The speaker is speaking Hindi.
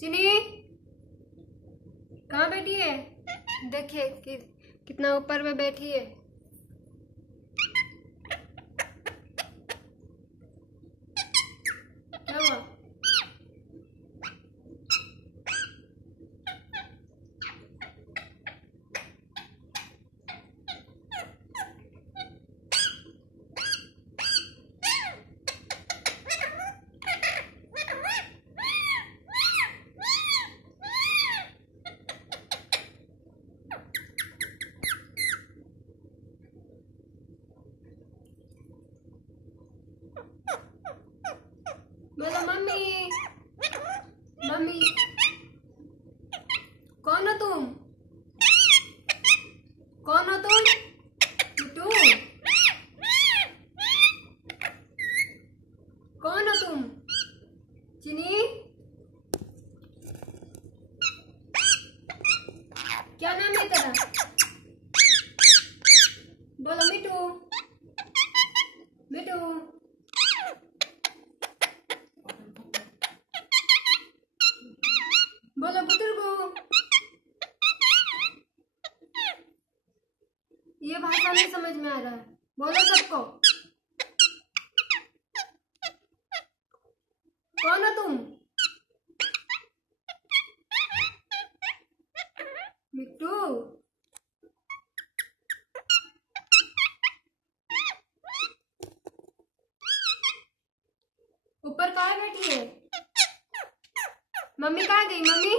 चिनी कहाँ बैठी है? देखिए कितना ऊपर में बैठी है। क्या हुआ? बोलो मम्मी। मम्मी कौन हो तुम? कौन हो तुम? मिट्टू कौन हो तुम? चिनी क्या नाम है तेरा? बोलो मिट्टू। मिट्टू बोलो बुजुर्गो। ये भाषा नहीं समझ में आ रहा है, बोलो सबको। कौन हो तुम? मिट्टू ऊपर कहाँ बैठी है? मम्मी कहाँ गई? मम्मी